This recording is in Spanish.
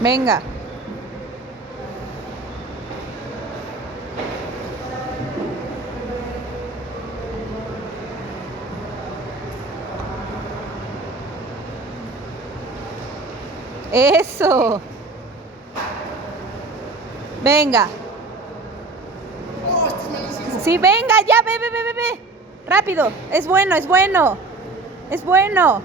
Venga. Eso. Venga. ¡Oh, este es malísimo! Sí, venga, ya, ve. Rápido. Es bueno, es bueno. Es bueno.